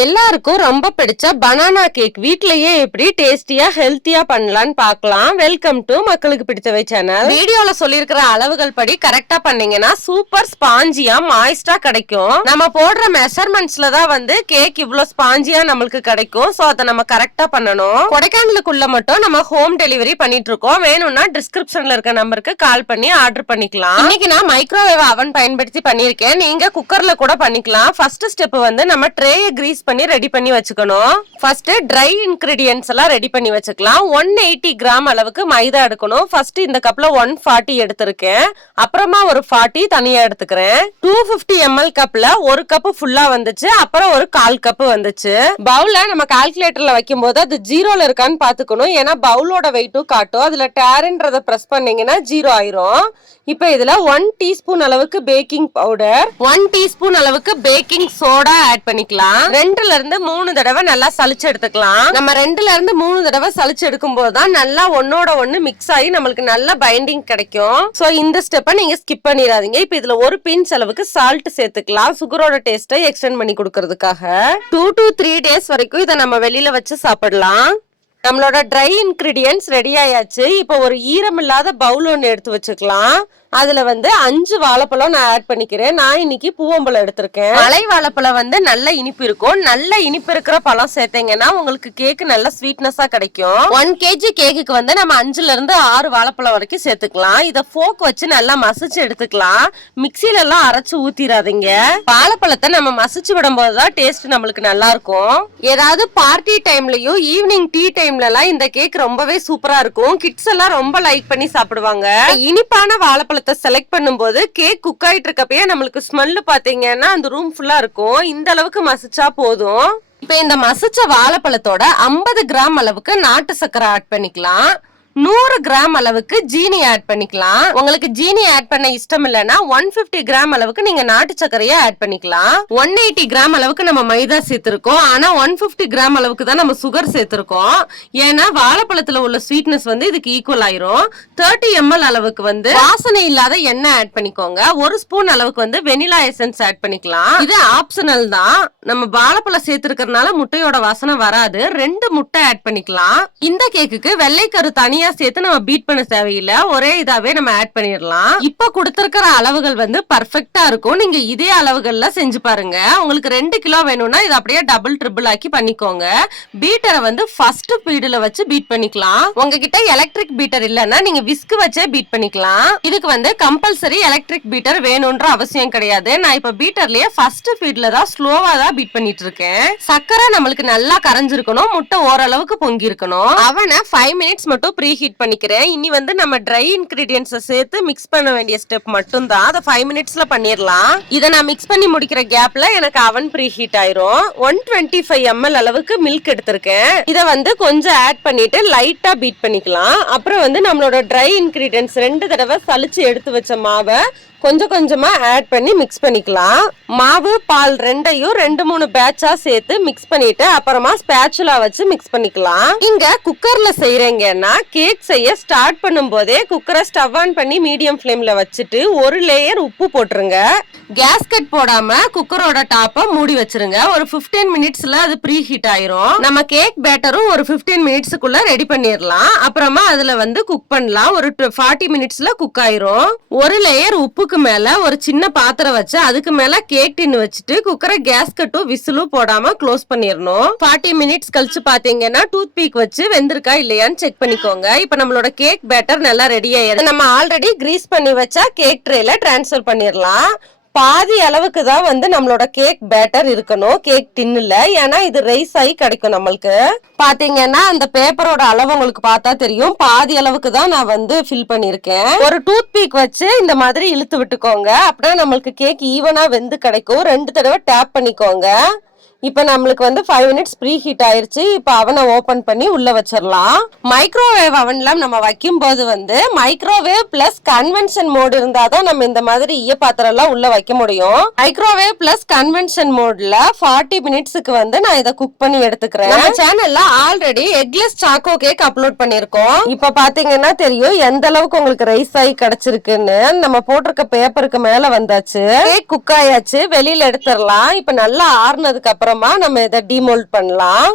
எல்லாருக்கும் ரொம்ப பிடிச்ச பனானா கேக் வீட்லயே எப்படி டேஸ்டியா ஹெல்த்தியா பண்ணலாம்னு பார்க்கலாம். வெல்கம் டு மக்களுக்கு பிடிச்சவை சேனல். வீடியோல சொல்லியிருக்கிற அளவுகள் படி கரெக்டா பண்ணீங்கன்னா சூப்பர் ஸ்பாஞ்சியா மாய்ஸ்டா கிடைக்கும். நம்ம போடுற மெஷர்மெண்ட்ஸ்ல தான் வந்து கேக் இவ்வளவு ஸ்பாஞ்சியா நம்மளுக்கு கிடைக்கும். சோ அதை நம்ம கரெக்டா பண்ணணும். கொடைக்கானலுக்குள்ள மட்டும் நம்ம ஹோம் டெலிவரி பண்ணிட்டு இருக்கோம். வேணும்னா டிஸ்கிரிப்ஷன்ல இருக்க நம்பருக்கு கால் பண்ணி ஆர்டர் பண்ணிக்கலாம். இன்னைக்கு நான் மைக்ரோவேவ் அவன் பயன்படுத்தி பண்ணிருக்கேன். நீங்க குக்கர்ல கூட பண்ணிக்கலாம். ஃபர்ஸ்ட் ஸ்டெப் வந்து நம்ம ட்ரேயை கிரீஸ் பண்ணி ரெடி பண்ணி வச்சுக்கணும். ஃபர்ஸ்ட் ட்ரை இன்கிரிடியன்ட்ஸ் எல்லாம் ரெடி பண்ணி வச்சுக்கலாம். 180 கிராம் அளவுக்கு மைதா எடுக்கணும். ஃபர்ஸ்ட் இந்த கப்ல 140 எடுத்திருக்கேன். அப்புறமா ஒரு 40 தனியா எடுத்துக்கிறேன். 250 ml கப்ல ஒரு கப் ஃபுல்லா வந்துச்சு. அப்புறம் ஒரு 1/4 கப் வந்துச்சு. பவுல நம்ம கால்குலேட்டர்ல வைக்கும் போது அது ஜீரோல இருக்கான்னு பாத்துக்கணும். ஏன்னா பவுலோட வெயிட்டும் காட்டும். அதுல டேர்ன்றத பிரஸ் பண்ணீங்கன்னா 0 ஆயிரும். இப்ப இதுல 1 டீஸ்பூன் அளவுக்கு பேக்கிங் பவுடர், 1 டீஸ்பூன் அளவுக்கு பேக்கிங் சோடா ஆட் பண்ணிக்கலாம். 2ல இருந்து 3 தடவை நல்லா சலிச்சு எடுத்துக்கலாம். நம்ம 2ல இருந்து 3 தடவை சலிச்சு எடுக்கும் போதுதான் நல்லா ஒன்னோட ஒண்ணு மிக்ஸ் ஆகி நம்மளுக்கு நல்ல பைண்டிங் கிடைக்கும். சோ இந்த ஸ்டெப்பை நீங்க ஸ்கிப் பண்ணிடாதீங்க. இப்ப இதுல ஒரு பிஞ்ச் அளவுக்கு சால்ட் சேர்த்துக்கலாம். சுகரோட டேஸ்ட்டை எக்ஸ்டெண்ட் பண்ணி கொடுக்கறதுக்காக. 2 to 3 days வரைக்கும் இதை நம்ம வெளியில வச்சு சாப்பிடலாம். நம்மளோட ட்ரை இன்கிரிடியன்ட்ஸ் ரெடி ஆயாச்சு. இப்போ ஒரு ஈரம் இல்லாத பவுல் ஒன்று எடுத்து வச்சுக்கலாம். அதுல வந்து 5 வாழைப்பழம் நான் ஆட் பண்ணிக்கிறேன். நான் இன்னைக்கு பூவம்பழம் எடுத்திருக்கேன். மலை வாழைப்பழம் வந்து நல்ல இனிப்பு இருக்கும். நல்ல இனிப்பு இருக்கிற பழம் சேர்த்தீங்கன்னா உங்களுக்கு கேக் நல்ல ஸ்வீட்னஸா கிடைக்கும். 1 kg கேக்குக்கு வந்து நம்ம 5ல இருந்து 6 வாழைப்பழம் வரைக்கும் சேர்த்துக்கலாம். இதை ஃபோக் வச்சு நல்லா மசிச்சு எடுத்துக்கலாம். மிக்சில எல்லாம் அரைச்சு ஊத்திராதீங்க. வாழைப்பழத்தை நம்ம மசிச்சு விடும் போதுதான் டேஸ்ட் நம்மளுக்கு நல்லா இருக்கும். ஏதாவது பார்ட்டி டைம்லயும் ஈவினிங் டீ டைம்ல எல்லாம் இந்த கேக் ரொம்பவே சூப்பரா இருக்கும். கிட்ஸ் எல்லாம் ரொம்ப லைக் பண்ணி சாப்பிடுவாங்க. இனிப்பான வாழைப்பழம் செலக்ட் பண்ணும்போது கேக் குக் ஆயிட்டு இருக்கப்பயே நம்மளுக்கு ஸ்மெல் பாத்தீங்கன்னா அந்த ரூம் ஃபுல்லா இருக்கும். இந்த அளவுக்கு மசிச்சா போதும். இப்ப இந்த மசிச்ச வாழைப்பழத்தோட 50 கிராம் அளவுக்கு நாட்டு சர்க்கரை ஆட் பண்ணிக்கலாம். 100 கிராம் அளவுக்கு ஜீனி ஆட் பண்ணிக்கலாம். உங்களுக்கு ஜீனி ஆட் பண்ண இஷ்டம் இல்லைன்னா 150 கிராம் அளவுக்கு நீங்க நாட்டு சர்க்கரையை ஆட் பண்ணிக்கலாம். 180 கிராம் அளவுக்கு நம்ம மைதா சேர்த்திருக்கோம். ஆனா 150 கிராம் அளவுக்கு தான் நம்ம சுகர் சேர்த்திருக்கோம். ஏன்னா வாழைப்பழத்துல உள்ள ஸ்வீட்னஸ் வந்து இதுக்கு ஈக்குவல் ஆயிரும். 30 ml அளவுக்கு வந்து வாசனை இல்லாத எண்ணெய் ஆட் பண்ணிக்கோங்க. 1 ஸ்பூன் அளவுக்கு வந்து வெனிலா எசன்ஸ் ஆட் பண்ணிக்கலாம். இது ஆப்ஷனல் தான். நம்ம வாழைப்பழம் சேர்த்திருக்கிறதுனால முட்டையோட வாசனை வராது. 2 முட்டை ஆட் பண்ணிக்கலாம். இந்த கேக்குக்கு வெள்ளைக்கரு தனியா சேர்த்து நம்ம பீட் பண்ண தேவையில்லை. ஒரே இதாவே நம்ம ஆட் பண்ணிடலாம். இப்ப கொடுத்திருக்கிற அளவுகள் வந்து பர்ஃபெக்ட்டா இருக்கும். நீங்க இதே அளவுகள்ல செஞ்சு பாருங்க. உங்களுக்கு 2 கிலோ வேணும்னா இது அப்படியே டபுள் ட்ரிபிள் ஆக்கி பண்ணிக்கோங்க. பீட்டரை வந்து ஃபர்ஸ்ட் ஸ்பீடுல வச்சு பீட் பண்ணிக்கலாம். உங்ககிட்ட எலக்ட்ரிக் பீட்டர் இல்லைன்னா நீங்க விஸ்க் வச்சே பீட் பண்ணிக்கலாம். இதுக்கு வந்து கம்பல்சரி எலக்ட்ரிக் பீட்டர் வேணும்ன்ற அவசியம் கிடையாது. நான் இப்ப பீட்டர்லயே ஃபர்ஸ்ட் ஸ்பீட்ல தான் ஸ்லோவா தான் பீட் பண்ணிட்டு இருக்கேன். சக்கரை நம்மளுக்கு நல்லா கரைஞ்சிருக்கணும். முட்டை ஓரளவுக்கு பொங்கி இருக்கணும். அவனை 5 மினிட்ஸ் மட்டும் ப்ரீ ஹீட் பண்ணிக்கிறேன். இனி வந்து நம்ம ட்ரை இன்கிரிடியன்ட்ஸை சேர்த்து மிக்ஸ் பண்ண வேண்டிய ஸ்டெப் மட்டும் தான். அதை 5 மினிட்ஸ்ல பண்ணிடலாம். இதை நான் மிக்ஸ் பண்ணி முடிக்கிற கேப்ல எனக்கு அவன் ப்ரீ ஹீட் ஆயிரும். 125 ml அளவுக்கு மில்க் எடுத்திருக்கேன். இதை வந்து கொஞ்சம் ஆட் பண்ணிட்டு லைட்டா பீட் பண்ணிக்கலாம். அப்புறம் வந்து நம்மளோட ட்ரை இன்கிரிடியன்ட்ஸ் 2 தடவை சலிச்சு எடுத்து வச்ச மாவை கொஞ்சம் கொஞ்சமா ஆட் பண்ணி மிக்ஸ் பண்ணிக்கலாம். மாவு பால் ரெண்டையும் 2-3 பேட்சா சேர்த்து மிக்ஸ் பண்ணிட்டு அப்புறமா ஸ்பேச்சுலா வச்சு மிக்ஸ் பண்ணிக்கலாம். இங்க குக்கர்ல செய்யறீங்கன்னா கேக் செய்ய ஸ்டார்ட் பண்ணும் போதே குக்கரை ஸ்டவ் ஆன் பண்ணி மீடியம் ஃபிளேம்ல வச்சுட்டு ஒரு லேயர் உப்பு போட்டுருங்க. கேஸ்கட் போடாம குக்கரோட டாப்பை மூடி வச்சிருங்க. ஒரு 15 மினிட்ஸ்ல அது ப்ரீ ஹீட் ஆயிரும். நம்ம கேக் பேட்டரும் ஒரு 15 மினிட்ஸ்க்குள்ள ரெடி பண்ணிடலாம். அப்புறமா அதுல வந்து குக் பண்ணலாம். ஒரு 40 மினிட்ஸ்ல குக் ஆயிரும். ஒரு லேயர் உப்புக்கு மேல ஒரு சின்ன பாத்திரம் வச்சு அதுக்கு மேல கேக் டின் வச்சுட்டு குக்கரை கேஸ்கட்டும் விசிலும் போடாம க்ளோஸ் பண்ணிடணும். 40 மினிட்ஸ் கழிச்சு பாத்தீங்கன்னா டூத் பீக் வச்சு வெந்திருக்கா இல்லையான்னு செக் பண்ணிக்கோங்க. இப்ப நம்மளோட கேக் பேட்டர் நல்லா ரெடி ஆயிருக்கு. நம்ம ஆல்ரெடி கிரீஸ் பண்ணி வச்சா கேக் ட்ரேல டிரான்ஸ்ஃபர் பண்ணிடலாம். பாதி அளவுக்கு தான் வந்து நம்மளோட கேக் பேட்டர் இருக்கணும் கேக் டின்னுல. ஏன்னா இது ரைஸ் ஆகி கிடைக்கும் நம்மளுக்கு. பாத்தீங்கன்னா அந்த பேப்பரோட அளவு உங்களுக்கு பார்த்தா தெரியும். பாதி அளவுக்கு தான் நான் வந்து ஃபில் பண்ணிருக்கேன். ஒரு டூத் பீக் வச்சு இந்த மாதிரி இழுத்து விட்டுக்கோங்க. அப்படியே நம்மளுக்கு கேக் ஈவனா வெந்து கிடைக்கும். 2 தடவை டேப் பண்ணிக்கோங்க. இப்ப நம்மளுக்கு வந்து 5 மினிட்ஸ் ப்ரீ ஹீட் ஆயிருச்சு. இப்ப அவனை ஓபன் பண்ணி உள்ள வச்சிடலாம். மைக்ரோவேவ் அவன்ல நம்ம வைக்கும் போது வந்து மைக்ரோவேவ் பிளஸ் கன்வென்ஷன் மோட் இருந்தாதான் நம்ம இந்த மாதிரி ஈய பாத்திரம் எல்லாம் உள்ள வைக்க முடியும். மைக்ரோவேவ் பிளஸ் கன்வென்ஷன் மோட்ல 40 மினிட்ஸ்க்கு வந்து நான் இதை குக் பண்ணி எடுத்துக்கிறேன். நம்ம சேனல்ல already eggless choco cake upload பண்ணிருக்கோம். இப்ப பாத்தீங்கன்னா தெரியும் எந்த அளவுக்கு உங்களுக்கு ரைஸ் ஆகி கிடைச்சிருக்குன்னு. நம்ம போட்டிருக்க பேப்பருக்கு மேல வந்தாச்சு. கேக் குக் ஆயாச்சு. வெளியில எடுத்துடலாம். இப்ப நல்லா ஆறுனதுக்கு அப்புறம் அப்புறமா நம்ம இதை டிமோல்ட் பண்ணலாம்.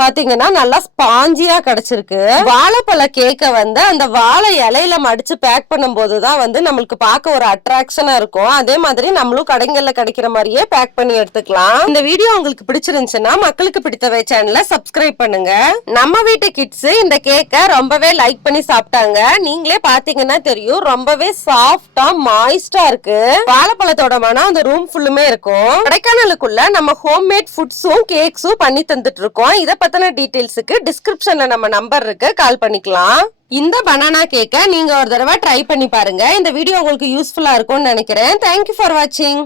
பாத்தீங்கன்னா நல்லா ஸ்பாஞ்சியா கிடைச்சிருக்கு. வாழைப்பழ கேக்க வந்து அந்த வாழை இலையில மடிச்சு பேக் பண்ணும் போதுதான் வந்து நம்மளுக்கு பார்க்க ஒரு அட்ராக்ஷனா இருக்கும். அதே மாதிரி நம்மளும் கடைகள்ல கிடைக்கிற மாதிரியே பேக் பண்ணி எடுத்துக்கலாம். இந்த வீடியோ உங்களுக்கு பிடிச்சிருந்துச்சுன்னா மக்களுக்கு பிடித்தவை சேனலை சப்ஸ்கிரைப் பண்ணுங்க. நம்ம வீட்டு கிட்ஸ் இந்த கேக்க ரொம்பவே லைக் பண்ணி சாப்பிட்டாங்க. நீங்களே பாத்தீங்கன்னா தெரியும், ரொம்பவே சாஃப்டா மாய்ஸ்டா இருக்கு. வாழைப்பழத்தோட மனம் அந்த ரூம் ஃபுல்லுமே இருக்கும். கொடைக்கானலுக்குள்ள நம்ம ஹோம்மேட் ஃபுட்ஸும் கேக்ஸும் பண்ணி தந்துட்டு இருக்கோம். இத பத்தின டீடைல்ஸ்க்கு டிஸ்கிரிப்ஷன்ல நம்ம நம்பர் இருக்கு, கால் பண்ணிக்கலாம். இந்த பனானா கேக்க நீங்க ஒரு தடவை ட்ரை பண்ணி பாருங்க. இந்த வீடியோ உங்களுக்கு யூஸ்ஃபுல்லா இருக்கும்னு நினைக்கிறேன். தேங்க்யூ ஃபார் வாட்சிங்.